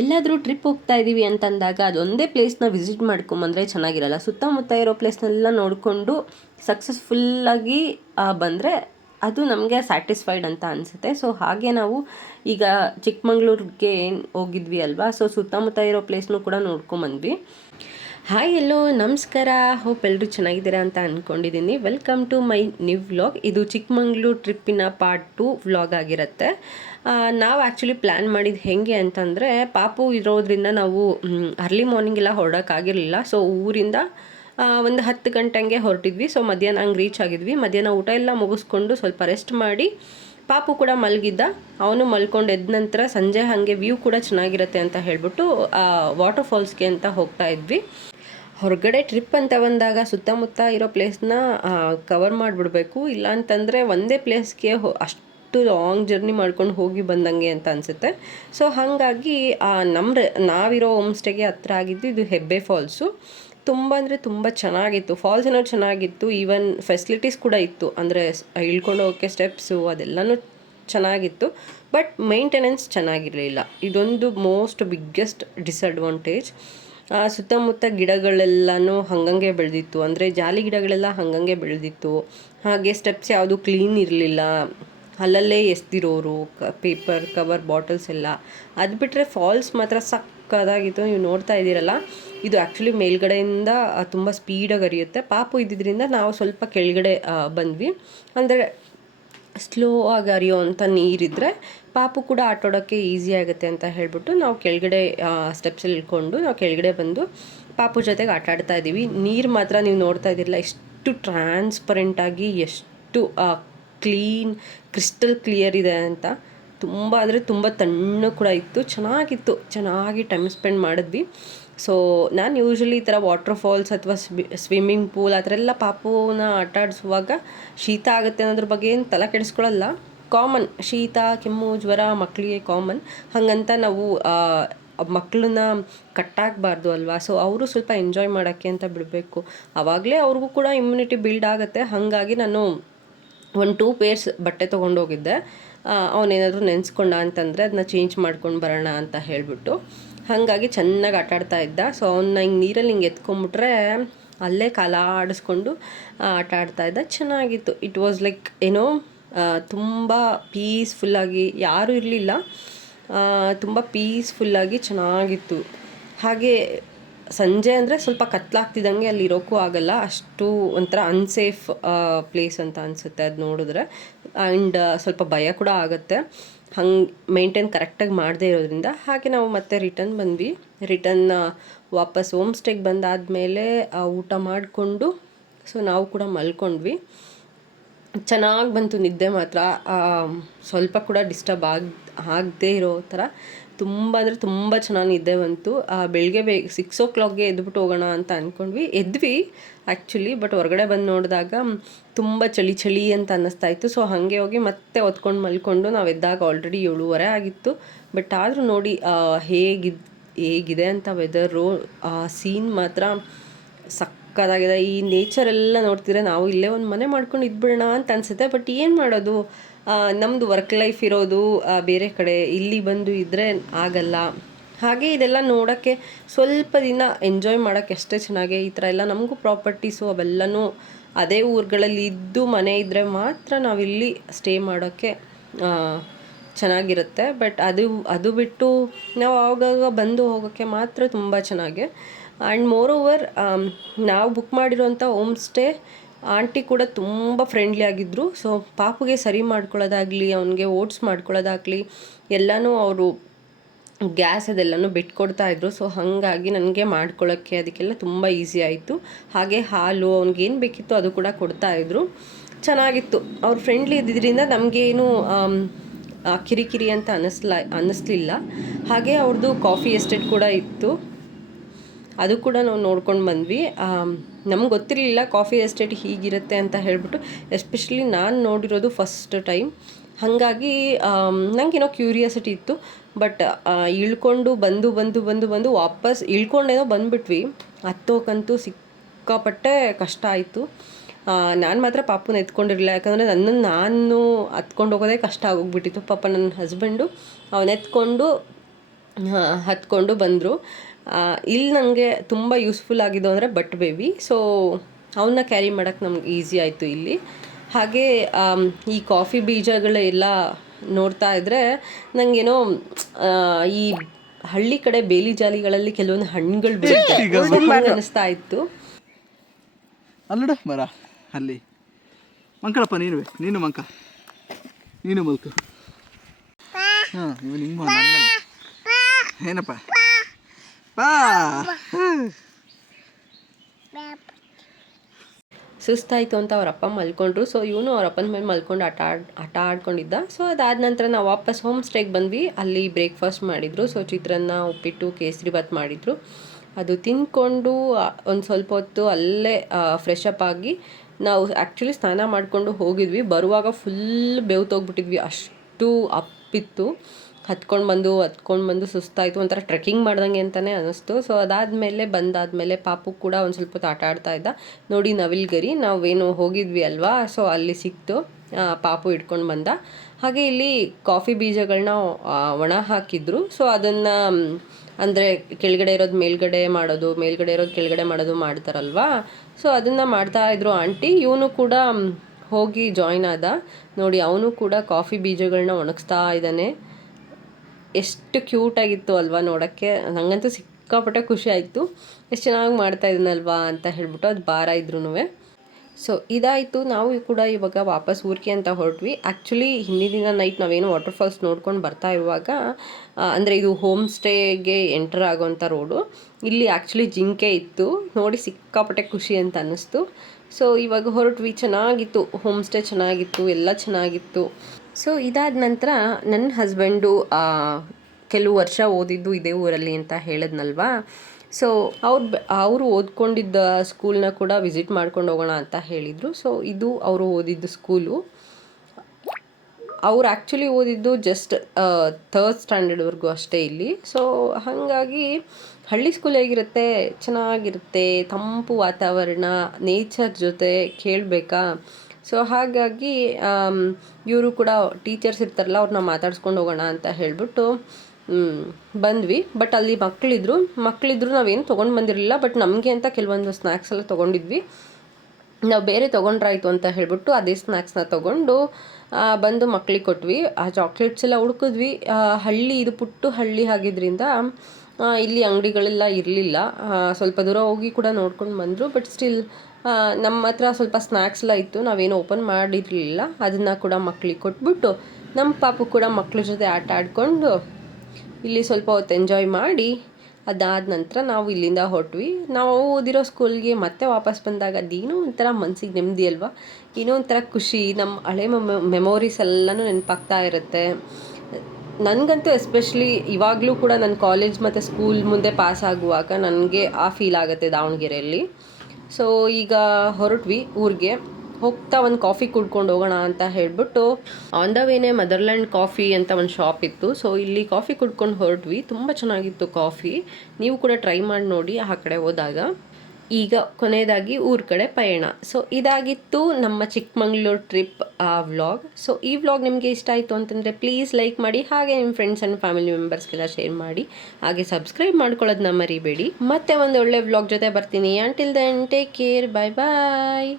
ಎಲ್ಲಾದರೂ ಟ್ರಿಪ್ ಹೋಗ್ತಾ ಇದ್ದೀವಿ ಅಂತಂದಾಗ ಅದೊಂದೇ ಪ್ಲೇಸ್ನ ವಿಸಿಟ್ ಮಾಡ್ಕೊಂಬಂದರೆ ಚೆನ್ನಾಗಿರಲ್ಲ. ಸುತ್ತಮುತ್ತ ಇರೋ ಪ್ಲೇಸ್ನೆಲ್ಲ ನೋಡಿಕೊಂಡು ಸಕ್ಸಸ್ಫುಲ್ಲಾಗಿ ಬಂದರೆ ಅದು ನಮಗೆ ಸ್ಯಾಟಿಸ್ಫೈಡ್ ಅಂತ ಅನಿಸುತ್ತೆ. ಸೊ ಹಾಗೆ ನಾವು ಈಗ ಚಿಕ್ಕಮಂಗ್ಳೂರಿಗೆ ಹೋಗಿದ್ವಿ ಅಲ್ವಾ? ಸೊ ಸುತ್ತಮುತ್ತ ಇರೋ ಪ್ಲೇಸ್ನೂ ಕೂಡ ನೋಡ್ಕೊಂಬಂದ್ವಿ. ಹಾಯ್ ಎಲ್ಲೋ, ನಮಸ್ಕಾರ. ಹೋಪ್ ಎಲ್ಲರೂ ಚೆನ್ನಾಗಿದ್ದೀರಾ ಅಂತ ಅಂದ್ಕೊಂಡಿದ್ದೀನಿ welcome to my new vlog ಇದು ಚಿಕ್ಕಮಂಗ್ಳೂರು ಟ್ರಿಪ್ಪಿನ ಪಾರ್ಟ್ ಟು ವ್ಲಾಗ್ ಆಗಿರುತ್ತೆ. ನಾವು ಆ್ಯಕ್ಚುಲಿ ಪ್ಲ್ಯಾನ್ ಮಾಡಿದ್ದು ಹೆಂಗೆ ಅಂತಂದರೆ, ಪಾಪು ಇರೋದ್ರಿಂದ ನಾವು ಅರ್ಲಿ ಮಾರ್ನಿಂಗ್ ಎಲ್ಲ ಹೊರಡೋಕ್ಕಾಗಿರಲಿಲ್ಲ ಸೊ ಊರಿಂದ ಒಂದು ಹತ್ತು ಗಂಟೆ ಹಂಗೆ ಹೊರಟಿದ್ವಿ. ಸೊ ಮಧ್ಯಾಹ್ನ ಹಂಗೆ ರೀಚ್ ಆಗಿದ್ವಿ. ಮಧ್ಯಾಹ್ನ ಊಟ ಎಲ್ಲ ಮುಗಿಸ್ಕೊಂಡು ಸ್ವಲ್ಪ ರೆಸ್ಟ್ ಮಾಡಿ, ಪಾಪು ಕೂಡ ಮಲಗಿದ್ದ. ಅವನು ಮಲ್ಕೊಂಡು ಎದ್ದ ನಂತರ ಸಂಜೆ ಹಾಗೆ ವ್ಯೂ ಕೂಡ ಚೆನ್ನಾಗಿರುತ್ತೆ ಅಂತ ಹೇಳ್ಬಿಟ್ಟು ವಾಟರ್ ಫಾಲ್ಸ್ಗೆ ಅಂತ ಹೋಗ್ತಾ ಇದ್ವಿ. ಹೊರಗಡೆ ಟ್ರಿಪ್ ಅಂತ ಬಂದಾಗ ಸುತ್ತಮುತ್ತ ಇರೋ ಪ್ಲೇಸ್ನ ಕವರ್ ಮಾಡಿಬಿಡ್ಬೇಕು. ಇಲ್ಲ ಅಂತಂದರೆ ಒಂದೇ ಪ್ಲೇಸ್ಗೆ ಹೊ, ಅಷ್ಟು ಲಾಂಗ್ ಜರ್ನಿ ಮಾಡ್ಕೊಂಡು ಹೋಗಿ ಬಂದಂಗೆ ಅಂತ ಅನಿಸುತ್ತೆ. ಸೊ ಹಾಗಾಗಿ ನಮ್ಮ ನಾವಿರೋ ಹೋಮ್ ಸ್ಟೇಗೆ ಹತ್ರ ಆಗಿದ್ದು ಇದು ಹೆಬ್ಬೆ ಫಾಲ್ಸು ತುಂಬ ಅಂದರೆ ತುಂಬ ಚೆನ್ನಾಗಿತ್ತು. ಫಾಲ್ಸ್ ಏನೋ ಚೆನ್ನಾಗಿತ್ತು. ಈವನ್ ಫೆಸಿಲಿಟೀಸ್ ಕೂಡ ಇತ್ತು. ಅಂದರೆ ಇಳ್ಕೊಂಡು ಹೋಗೋಕ್ಕೆ ಸ್ಟೆಪ್ಸು ಅದೆಲ್ಲನೂ ಚೆನ್ನಾಗಿತ್ತು. ಬಟ್ ಮೇಂಟೆನೆನ್ಸ್ ಚೆನ್ನಾಗಿರಲಿಲ್ಲ. ಇದೊಂದು ಮೋಸ್ಟ್ ಬಿಗ್ಗೆಸ್ಟ್ ಡಿಸಡ್ವಾಂಟೇಜ್ ಸುತ್ತಮುತ್ತ ಗಿಡಗಳೆಲ್ಲನೂ ಹಂಗಂಗೆ ಬೆಳೆದಿತ್ತು. ಅಂದರೆ ಜಾಲಿ ಗಿಡಗಳೆಲ್ಲ ಹಂಗಂಗೆ ಬೆಳೆದಿತ್ತು. ಹಾಗೆ ಸ್ಟೆಪ್ಸ್ ಯಾವುದು ಕ್ಲೀನ್ ಇರಲಿಲ್ಲ. ಅಲ್ಲಲ್ಲೇ ಎಸ್ದಿರೋರು, ಕ ಪೇಪರ್ ಕವರ್ ಬಾಟಲ್ಸ್ ಎಲ್ಲ. ಅದು ಬಿಟ್ಟರೆ ಫಾಲ್ಸ್ ಮಾತ್ರ ಸಕ್ಕದಾಗಿತ್ತು. ನೀವು ನೋಡ್ತಾ ಇದ್ದೀರಲ್ಲ, ಇದು ಆ್ಯಕ್ಚುಲಿ ಮೇಲ್ಗಡೆಯಿಂದ ತುಂಬ ಸ್ಪೀಡಾಗಿ ಹರಿಯುತ್ತೆ. ಪಾಪು ಇದ್ದಿದ್ದರಿಂದ ನಾವು ಸ್ವಲ್ಪ ಕೆಳಗಡೆ ಬಂದ್ವಿ. ಅಂದರೆ ಸ್ಲೋ ಆಗಿ ಹರಿಯೋವಂಥ ನೀರಿದ್ದರೆ ಪಾಪು ಕೂಡ ಆಟೋಡೋಕ್ಕೆ ಈಸಿ ಆಗುತ್ತೆ ಅಂತ ಹೇಳಿಬಿಟ್ಟು ನಾವು ಕೆಳಗಡೆ ಸ್ಟೆಪ್ಸಲ್ಲಿ ಇಳ್ಕೊಂಡು ನಾವು ಕೆಳಗಡೆ ಬಂದು ಪಾಪು ಜೊತೆಗೆ ಆಟ ಆಡ್ತಾ ಇದ್ದೀವಿ. ನೀರು ಮಾತ್ರ ನೀವು ನೋಡ್ತಾ ಇದ್ದೀರಲ್ಲ, ಎಷ್ಟು ಟ್ರಾನ್ಸ್ಪರೆಂಟಾಗಿ ಎಷ್ಟು ಕ್ಲೀನ್ ಕ್ರಿಸ್ಟಲ್ ಕ್ಲಿಯರ್ ಇದೆ ಅಂತ. ತುಂಬ, ಅಂದರೆ ತುಂಬ ತಣ್ಣು ಕೂಡ ಇತ್ತು. ಚೆನ್ನಾಗಿತ್ತು. ಚೆನ್ನಾಗಿ ಟೈಮ್ ಸ್ಪೆಂಡ್ ಮಾಡಿದ್ವಿ. ಸೊ ನಾನು ಯೂಶ್ವಲಿ ಈ ಥರ ವಾಟರ್ ಫಾಲ್ಸ್ ಅಥವಾ ಸ್ವಿಮ್ಮಿಂಗ್ ಪೂಲ್ ಆ ಥರ ಎಲ್ಲ ಪಾಪುನ ಆಟ ಆಡಿಸುವಾಗ ಶೀತ ಆಗುತ್ತೆ ಅನ್ನೋದ್ರ ಬಗ್ಗೆ ಏನು ತಲೆ ಕೆಡಿಸ್ಕೊಳ್ಳಲ್ಲ ಕಾಮನ್ ಶೀತ, ಕೆಮ್ಮು, ಜ್ವರ, ಮಕ್ಕಳಿಗೆ ಕಾಮನ್ ಹಾಗಂತ ನಾವು ಮಕ್ಕಳನ್ನ ಕಟ್ಟಾಗಬಾರ್ದು ಅಲ್ವಾ? ಸೊ ಅವರು ಸ್ವಲ್ಪ ಎಂಜಾಯ್ ಮಾಡೋಕ್ಕೆ ಅಂತ ಬಿಡಬೇಕು. ಆವಾಗಲೇ ಅವ್ರಿಗೂ ಕೂಡ ಇಮ್ಯುನಿಟಿ ಬಿಲ್ಡ್ ಆಗುತ್ತೆ. ಹಾಗಾಗಿ ನಾನು ಒಂದು ಟೂ ಪೇರ್ಸ್ ಬಟ್ಟೆ ತೊಗೊಂಡೋಗಿದ್ದೆ. ಅವನೇನಾದರೂ ನೆನೆಸ್ಕೊಂಡ ಅಂತಂದರೆ ಅದನ್ನ ಚೇಂಜ್ ಮಾಡ್ಕೊಂಡು ಬರೋಣ ಅಂತ ಹೇಳಿಬಿಟ್ಟು. ಹಾಗಾಗಿ ಚೆನ್ನಾಗಿ ಆಟ ಆಡ್ತಾ ಇದ್ದ. ಸೊ ಅವನ್ನ ಹಿಂಗೆ ನೀರಲ್ಲಿ ಹಿಂಗೆ ಎತ್ಕೊಂಡ್ಬಿಟ್ರೆ ಅಲ್ಲೇ ಕಾಲ ಆಡಿಸ್ಕೊಂಡು ಆಟ ಆಡ್ತಾ ಇದ್ದ. ಚೆನ್ನಾಗಿತ್ತು. ಇಟ್ ವಾಸ್ ಲೈಕ್ ಏನೋ ತುಂಬ ಪೀಸ್ಫುಲ್ಲಾಗಿ ಯಾರೂ ಇರಲಿಲ್ಲ. ತುಂಬ ಪೀಸ್ಫುಲ್ಲಾಗಿ ಚೆನ್ನಾಗಿತ್ತು. ಹಾಗೆ ಸಂಜೆ ಅಂದರೆ ಸ್ವಲ್ಪ ಕತ್ಲಾಗ್ತಿದ್ದಂಗೆ ಅಲ್ಲಿ ಇರೋಕ್ಕೂ ಆಗಲ್ಲ. ಅಷ್ಟು ಒಂಥರ ಅನ್ಸೇಫ್ ಪ್ಲೇಸ್ ಅಂತ ಅನಿಸುತ್ತೆ ಅದು ನೋಡಿದ್ರೆ. ಆ್ಯಂಡ್ ಸ್ವಲ್ಪ ಭಯ ಕೂಡ ಆಗುತ್ತೆ. ಹಂಗೆ ಮೇಂಟೈನ್ ಕರೆಕ್ಟಾಗಿ ಮಾಡದೇ ಇರೋದ್ರಿಂದ. ಹಾಗೆ ನಾವು ಮತ್ತೆ ರಿಟರ್ನ್ ಬಂದ್ವಿ. ರಿಟರ್ನ್ ವಾಪಸ್ ಹೋಮ್ ಸ್ಟೇಗೆ ಬಂದಾದಮೇಲೆ ಊಟ ಮಾಡಿಕೊಂಡು ಸೊ ನಾವು ಕೂಡ ಮಲ್ಕೊಂಡ್ವಿ. ಚೆನ್ನಾಗಿ ಬಂತು ನಿದ್ದೆ ಮಾತ್ರ. ಸ್ವಲ್ಪ ಕೂಡ ಡಿಸ್ಟರ್ಬ್ ಆಗ, ಆಗದೇ ಇರೋ ಥರ. ತುಂಬ ಅಂದರೆ ತುಂಬ ಚೆನ್ನಾಗಿ ನಿದ್ದೆ ಬಂತು. ಬೆಳಗ್ಗೆ ಬೇಗ ಸಿಕ್ಸ್ ಓ ಕ್ಲಾಕ್ಗೆ ಎದ್ಬಿಟ್ಟು ಹೋಗೋಣ ಅಂತ ಅಂದ್ಕೊಂಡ್ವಿ ಎದ್ವಿ ಆ್ಯಕ್ಚುಲಿ ಬಟ್ ಹೊರಗಡೆ ಬಂದು ನೋಡಿದಾಗ ತುಂಬ ಚಳಿ ಚಳಿ ಅಂತ ಅನ್ನಿಸ್ತಾ ಇತ್ತು. ಸೊ ಹಾಗೆ ಹೋಗಿ ಮತ್ತೆ ಹೊತ್ಕೊಂಡು ಮಲ್ಕೊಂಡು ನಾವು ಎದ್ದಾಗ ಆಲ್ರೆಡಿ ಏಳುವರೆ ಆಗಿತ್ತು. ಬಟ್ ಆದರೂ ನೋಡಿ ಹೇಗಿದ್, ಹೇಗಿದೆ ಅಂತ ವೆದರು ಆ ಸೀನ್ ಮಾತ್ರ ಸಕ್ಕತ್ತಾಗಿದೆ. ಈ ನೇಚರ್ ಎಲ್ಲ ನೋಡ್ತಿದ್ರೆ ನಾವು ಇಲ್ಲೇ ಒಂದು ಮನೆ ಮಾಡ್ಕೊಂಡು ಇದ್ಬಿಡೋಣ ಅಂತ ಅನಿಸುತ್ತೆ. ಬಟ್ ಏನು ಮಾಡೋದು? ನಮ್ಮದು ವರ್ಕ್ ಲೈಫ್ ಇರೋದು ಬೇರೆ ಕಡೆ. ಇಲ್ಲಿ ಬಂದು ಇದ್ದರೆ ಆಗಲ್ಲ. ಹಾಗೆ ಇದೆಲ್ಲ ನೋಡೋಕ್ಕೆ ಸ್ವಲ್ಪ ದಿನ ಎಂಜಾಯ್ ಮಾಡೋಕ್ಕೆ ಅಷ್ಟೇ ಚೆನ್ನಾಗಿ ಈ ಥರ ಎಲ್ಲ ನಮಗೂ ಪ್ರಾಪರ್ಟೀಸು ಅವೆಲ್ಲನೂ ಅದೇ ಊರುಗಳಲ್ಲಿ ಇದ್ದು ಮನೆ ಇದ್ದರೆ ಮಾತ್ರ ನಾವಿಲ್ಲಿ ಸ್ಟೇ ಮಾಡೋಕ್ಕೆ ಚೆನ್ನಾಗಿರುತ್ತೆ. ಬಟ್ ಅದು ಅದು ಬಿಟ್ಟು ನಾವು ಆವಾಗ ಬಂದು ಹೋಗೋಕ್ಕೆ ಮಾತ್ರ ತುಂಬ ಚೆನ್ನಾಗಿ. ಆ್ಯಂಡ್ ಮೋರ್ ಓವರ್ ನಾವು ಬುಕ್ ಮಾಡಿರೋಂಥ ಹೋಮ್ ಸ್ಟೇ ಆಂಟಿ ಕೂಡ ತುಂಬ ಫ್ರೆಂಡ್ಲಿ ಆಗಿದ್ದರು ಸೊ ಪಾಪುಗೆ ಸರಿ ಮಾಡ್ಕೊಳ್ಳೋದಾಗಲಿ, ಅವನಿಗೆ ಓಟ್ಸ್ ಮಾಡ್ಕೊಳ್ಳೋದಾಗಲಿ, ಎಲ್ಲನೂ ಅವರು ಗ್ಯಾಸ್ ಅದೆಲ್ಲನೂ ಬಿಟ್ಕೊಡ್ತಾ ಇದ್ರು. ಸೊ ಹಾಗಾಗಿ ನನಗೆ ಮಾಡ್ಕೊಳ್ಳೋಕ್ಕೆ ಅದಕ್ಕೆಲ್ಲ ತುಂಬ ಈಸಿ ಆಯಿತು. ಹಾಗೆ ಹಾಲು ಅವ್ನಿಗೇನು ಬೇಕಿತ್ತು ಅದು ಕೂಡ ಕೊಡ್ತಾ ಇದ್ರು. ಚೆನ್ನಾಗಿತ್ತು. ಅವ್ರು ಫ್ರೆಂಡ್ಲಿ ಇದ್ದಿದ್ದರಿಂದ ನಮಗೇನು ಕಿರಿಕಿರಿ ಅಂತ ಅನ್ನಿಸ್ಲ ಅನ್ನಿಸ್ಲಿಲ್ಲ ಹಾಗೆ ಅವ್ರದ್ದು ಕಾಫಿ ಎಸ್ಟೇಟ್ ಕೂಡ ಇತ್ತು. ಅದು ಕೂಡ ನಾವು ನೋಡ್ಕೊಂಡು ಬಂದ್ವಿ. ನಮ್ಗೆ ಗೊತ್ತಿರಲಿಲ್ಲ ಕಾಫಿ ಎಸ್ಟೇಟ್ ಹೀಗಿರುತ್ತೆ ಅಂತ ಹೇಳಿಬಿಟ್ಟು ಎಸ್ಪೆಷಲಿ ನಾನು ನೋಡಿರೋದು ಫಸ್ಟ್ ಟೈಮ್ ಹಾಗಾಗಿ ನನಗೇನೋ ಕ್ಯೂರಿಯಾಸಿಟಿ ಇತ್ತು ಬಟ್ ಇಳ್ಕೊಂಡು ಬಂದು ಬಂದು ಬಂದು ಬಂದು ವಾಪಸ್ ಇಳ್ಕೊಂಡೇನೋ ಬಂದುಬಿಟ್ವಿ. ಹತ್ತೋಕಂತೂ ಸಿಕ್ಕಾಪಟ್ಟೆ ಕಷ್ಟ ಆಯಿತು. ನಾನು ಮಾತ್ರ ಪಾಪನ ಎತ್ಕೊಂಡಿರಲಿಲ್ಲ, ಯಾಕಂದರೆ ನನ್ನನ್ನು ನಾನು ಹತ್ಕೊಂಡು ಹೋಗೋದೇ ಕಷ್ಟ ಆಗೋಗ್ಬಿಟ್ಟಿತ್ತು. ಪಾಪ ನನ್ನ ಹಸ್ಬೆಂಡು ಅವನ ಎತ್ಕೊಂಡು ಹತ್ಕೊಂಡು ಬಂದರು. ಇಲ್ಲಿ ನನಗೆ ತುಂಬ ಯೂಸ್ಫುಲ್ ಆಗಿದ್ದು ಅಂದರೆ ಬಟ್ ಬೇಬಿ ಸೊ ಅವನ್ನ ಕ್ಯಾರಿ ಮಾಡೋಕ್ಕೆ ನಮ್ಗೆ ಈಸಿ ಆಯಿತು ಇಲ್ಲಿ. ಹಾಗೆ ಈ ಕಾಫಿ ಬೀಜಗಳೆಲ್ಲ ನೋಡ್ತಾ ಇದ್ದರೆ ನನಗೇನೋ ಈ ಹಳ್ಳಿ ಕಡೆ ಬೇಲಿ ಜಾಲಿಗಳಲ್ಲಿ ಕೆಲವೊಂದು ಹಣ್ಣುಗಳು ಅನಿಸ್ತಾ ಇತ್ತು. ಅಲ್ಲಡ ಮರ ಅಲ್ಲಿ. ಮಂಕಳಪ್ಪ ನೀನು ನೀನು ಮಂಕ. ನೀನು ಮಲ್ಕು. ಹಾಂ ಇವನು ಹಿಂಗೆ ಏನಪ್ಪ? ಪಾ. ಸುಸ್ತಾಯಿತು ಅಂತ ಅವ್ರ ಅಪ್ಪ ಮಲ್ಕೊಂಡ್ರು. ಸೊ ಇವನು ಅವ್ರ ಅಪ್ಪನ ಮೇಲೆ ಮಲ್ಕೊಂಡು ಆಟ ಆಡ್ ಆಟ ಆಡ್ಕೊಂಡಿದ್ದ. ಸೊ ಅದಾದ ನಂತರ ನಾವು ವಾಪಸ್ ಹೋಮ್ ಸ್ಟೇಗೆ ಬಂದ್ವಿ. ಅಲ್ಲಿ ಬ್ರೇಕ್ಫಾಸ್ಟ್ ಮಾಡಿದ್ರು. ಸೊ ಚಿತ್ರಾನ್ನ ಉಪ್ಪಿಟ್ಟು ಕೇಸರಿ ಬಾತ್ ಮಾಡಿದರು. ಅದು ತಿಂದ್ಕೊಂಡು ಒಂದು ಸ್ವಲ್ಪ ಹೊತ್ತು ಅಲ್ಲೇ ಫ್ರೆಶ್ ಅಪ್ ಆಗಿ ನಾವು ಆ್ಯಕ್ಚುಲಿ ಸ್ನಾನ ಮಾಡಿಕೊಂಡು ಹೋಗಿದ್ವಿ. ಬರುವಾಗ ಫುಲ್ ಬೆವ್ತೋಗ್ಬಿಟ್ಟಿದ್ವಿ ಅಷ್ಟು ಅಪ್ಪಿತ್ತು. ಹತ್ಕೊಂಡು ಬಂದು ಹತ್ಕೊಂಡು ಬಂದು ಸುಸ್ತಾಯಿತು ಒಂಥರ ಟ್ರೆಕ್ಕಿಂಗ್ ಮಾಡ್ದಂಗೆ ಅಂತಲೇ ಅನ್ನಿಸ್ತು ಸೊ ಅದಾದಮೇಲೆ ಬಂದಾದಮೇಲೆ ಪಾಪು ಕೂಡ ಒಂದು ಸ್ವಲ್ಪ ಹೊತ್ತು ಆಟ ಆಡ್ತಾ ಇದ್ದ. ನೋಡಿ ನವಿಲ್ಗರಿ, ನಾವೇನು ಹೋಗಿದ್ವಿ ಅಲ್ವಾ? ಸೊ ಅಲ್ಲಿ ಸಿಕ್ತು. ಪಾಪು ಇಟ್ಕೊಂಡು ಬಂದ. ಹಾಗೆ ಇಲ್ಲಿ ಕಾಫಿ ಬೀಜಗಳನ್ನ ಒಣ ಹಾಕಿದ್ರು. ಸೊ ಅದನ್ನು ಅಂದರೆ ಕೆಳಗಡೆ ಇರೋದು ಮೇಲ್ಗಡೆ ಮಾಡೋದು, ಮೇಲ್ಗಡೆ ಇರೋದು ಕೆಳಗಡೆ ಮಾಡೋದು ಮಾಡ್ತಾರಲ್ವಾ? ಸೊ ಅದನ್ನು ಮಾಡ್ತಾ ಇದ್ರು ಆಂಟಿ. ಇವನು ಕೂಡ ಹೋಗಿ ಜಾಯ್ನ್ ಆದ. ನೋಡಿ, ಅವನು ಕೂಡ ಕಾಫಿ ಬೀಜಗಳನ್ನ ಒಣಗಿಸ್ತಾ ಇದ್ದಾನೆ. ಎಷ್ಟು ಕ್ಯೂಟಾಗಿತ್ತು ಅಲ್ವಾ ನೋಡೋಕ್ಕೆ. ನನಗಂತೂ ಸಿಕ್ಕಾಪಟ್ಟೆ ಖುಷಿ ಆಯಿತು. ಎಷ್ಟು ಚೆನ್ನಾಗಿ ಮಾಡ್ತಾ ಇದ್ದೀನಲ್ವಾ ಅಂತ ಹೇಳ್ಬಿಟ್ಟು ಅದು ಭಾರ ಇದ್ರೂ ಸೊ ಇದಾಯಿತು. ನಾವು ಕೂಡ ಇವಾಗ ವಾಪಸ್ ಊರಿಗೆ ಅಂತ ಹೊರಟ್ವಿ. ಆ್ಯಕ್ಚುಲಿ ಹಿಂದಿನ ದಿನ ನೈಟ್ ನಾವೇನು ವಾಟರ್ಫಾಲ್ಸ್ ನೋಡ್ಕೊಂಡು ಬರ್ತಾ ಇರುವಾಗ ಅಂದರೆ ಇದು ಹೋಮ್ ಸ್ಟೇಗೆ ಎಂಟರ್ ಆಗೋವಂಥ ರೋಡು ಇಲ್ಲಿ ಆ್ಯಕ್ಚುಲಿ ಜಿಂಕೆ ಇತ್ತು. ನೋಡಿ ಸಿಕ್ಕಾಪಟ್ಟೆ ಖುಷಿ ಅಂತ ಅನ್ನಿಸ್ತು. ಸೊ ಇವಾಗ ಹೊರಟ್ವಿ, ಚೆನ್ನಾಗಿತ್ತು. ಹೋಮ್ ಸ್ಟೇ ಚೆನ್ನಾಗಿತ್ತು, ಎಲ್ಲ ಚೆನ್ನಾಗಿತ್ತು. ಸೊ ಇದಾದ ನಂತರ ನನ್ನ ಹಸ್ಬೆಂಡು ಕೆಲವು ವರ್ಷ ಓದಿದ್ದು ಇದೇ ಊರಲ್ಲಿ ಅಂತ ಹೇಳಿದ್ನಲ್ವಾ? ಸೊ ಅವ್ರು ಅವರು ಓದ್ಕೊಂಡಿದ್ದ ಸ್ಕೂಲ್ನ ಕೂಡ ವಿಸಿಟ್ ಮಾಡ್ಕೊಂಡು ಹೋಗೋಣ ಅಂತ ಹೇಳಿದರು. ಸೊ ಇದು ಅವರು ಓದಿದ್ದು ಸ್ಕೂಲು ಅವ್ರು ಆ್ಯಕ್ಚುಲಿ ಓದಿದ್ದು ಜಸ್ಟ್ ಥರ್ಡ್ ಸ್ಟ್ಯಾಂಡರ್ಡ್ವರೆಗೂ ಅಷ್ಟೇ ಇಲ್ಲಿ. ಸೊ ಹಾಗಾಗಿ ಹಳ್ಳಿ ಸ್ಕೂಲ್ ಹೇಗಿರುತ್ತೆ? ಚೆನ್ನಾಗಿರುತ್ತೆ. ತಂಪು ವಾತಾವರಣ ನೇಚರ್ ಜೊತೆ ಕೇಳಬೇಕಾ? ಸೊ ಹಾಗಾಗಿ ಇವರು ಕೂಡ ಟೀಚರ್ಸ್ ಇರ್ತಾರಲ್ಲ ಅವ್ರನ್ನ ಮಾತಾಡ್ಸ್ಕೊಂಡು ಹೋಗೋಣ ಅಂತ ಹೇಳ್ಬಿಟ್ಟು ಬಂದ್ವಿ. ಬಟ್ ಅಲ್ಲಿ ಮಕ್ಕಳಿದ್ರು ಮಕ್ಕಳಿದ್ರು ನಾವೇನು ತೊಗೊಂಡು ಬಂದಿರಲಿಲ್ಲ. ಬಟ್ ನಮಗೆ ಅಂತ ಕೆಲವೊಂದು ಸ್ನ್ಯಾಕ್ಸ್ ಎಲ್ಲ ತೊಗೊಂಡಿದ್ವಿ. ನಾವು ಬೇರೆ ತೊಗೊಂಡ್ರಾಯ್ತು ಅಂತ ಹೇಳ್ಬಿಟ್ಟು ಅದೇ ಸ್ನ್ಯಾಕ್ಸ್ನ ತೊಗೊಂಡು ಬಂದು ಮಕ್ಳಿಗೆ ಕೊಟ್ವಿ. ಆ ಚಾಕ್ಲೇಟ್ಸ್ ಎಲ್ಲ ಹುಡುಕಿದ್ವಿ. ಹಳ್ಳಿ, ಇದು ಪುಟ್ಟು ಹಳ್ಳಿ ಆಗಿದ್ದರಿಂದ ಇಲ್ಲಿ ಅಂಗಡಿಗಳೆಲ್ಲ ಇರಲಿಲ್ಲ. ಸ್ವಲ್ಪ ದೂರ ಹೋಗಿ ಕೂಡ ನೋಡ್ಕೊಂಡು ಬಂದರು. ಬಟ್ ಸ್ಟಿಲ್ ನಮ್ಮ ಹತ್ರ ಸ್ವಲ್ಪ ಸ್ನ್ಯಾಕ್ಸ್ ಎಲ್ಲ ಇತ್ತು. ನಾವೇನು ಓಪನ್ ಮಾಡಿರಲಿಲ್ಲ. ಅದನ್ನು ಕೂಡ ಮಕ್ಳಿಗೆ ಕೊಟ್ಬಿಟ್ಟು ನಮ್ಮ ಪಾಪು ಕೂಡ ಮಕ್ಳ ಜೊತೆ ಆಟ ಆಡಿಕೊಂಡು, ಇಲ್ಲಿ ಸ್ವಲ್ಪ ಹೊತ್ತು ಎಂಜಾಯ್ ಮಾಡಿ ಅದಾದ ನಂತರ ನಾವು ಇಲ್ಲಿಂದ ಹೊರಟ್ವಿ. ನಾವು ಓದಿರೋ ಸ್ಕೂಲ್ಗೆ ಮತ್ತೆ ವಾಪಸ್ ಬಂದಾಗ ಅದೇನೋ ಒಂಥರ ಮನ್ಸಿಗೆ ನೆಮ್ಮದಿ ಅಲ್ವಾ? ಏನೋ ಒಂಥರ ಖುಷಿ ನಮ್ಮ ಹಳೆ ಮೆಮೊರೀಸ್ ಎಲ್ಲನೂ ನೆನಪಾಗ್ತಾ ಇರುತ್ತೆ. ನನಗಂತೂ ಎಸ್ಪೆಷಲಿ ಇವಾಗಲೂ ಕೂಡ ನನ್ನ ಕಾಲೇಜ್ ಮತ್ತು ಸ್ಕೂಲ್ ಮುಂದೆ ಪಾಸ್ ಆಗುವಾಗ ನನಗೆ ಆ ಫೀಲ್ ಆಗುತ್ತೆ ದಾವಣಗೆರೆಯಲ್ಲಿ. ಸೊ, ಈಗ ಹೊರಟ್ವಿ ಊರಿಗೆ. ಹೋಗ್ತಾ ಒಂದು ಕಾಫಿ ಕುಡ್ಕೊಂಡು ಹೋಗೋಣ ಅಂತ ಹೇಳಿಬಿಟ್ಟು ಆನ್ ದ ವೇನೇ ಮದರ್ಲ್ಯಾಂಡ್ ಕಾಫಿ ಅಂತ ಒಂದು ಶಾಪ್ ಇತ್ತು. ಸೊ ಇಲ್ಲಿ ಕಾಫಿ ಕುಡ್ಕೊಂಡು ಹೊರಟ್ವಿ. ತುಂಬ ಚೆನ್ನಾಗಿತ್ತು ಕಾಫಿ. ನೀವು ಕೂಡ ಟ್ರೈ ಮಾಡಿ ನೋಡಿ ಆ ಕಡೆ ಹೋದಾಗ. ಈಗ ಕೊನೆಯದಾಗಿ ಊರ ಕಡೆ ಪಯಣ. ಸೊ ಇದಾಗಿತ್ತು ನಮ್ಮ ಚಿಕ್ಕಮಂಗ್ಳೂರು ಟ್ರಿಪ್ ಆ ವ್ಲಾಗ್ ಸೊ ಈ ವ್ಲಾಗ್ ನಿಮಗೆ ಇಷ್ಟ ಆಯಿತು ಅಂತಂದರೆ ಪ್ಲೀಸ್ ಲೈಕ್ ಮಾಡಿ, ಹಾಗೆ ನಿಮ್ಮ ಫ್ರೆಂಡ್ಸ್ ಆ್ಯಂಡ್ ಫ್ಯಾಮಿಲಿ ಮೆಂಬರ್ಸ್ಗೆಲ್ಲ ಶೇರ್ ಮಾಡಿ. ಹಾಗೆ ಸಬ್ಸ್ಕ್ರೈಬ್ ಮಾಡ್ಕೊಳ್ಳೋದನ್ನ ಮರಿಬೇಡಿ. ಮತ್ತೆ ಒಂದು ಒಳ್ಳೆ ವ್ಲಾಗ್ ಜೊತೆ ಬರ್ತೀನಿ. Until then take care bye bye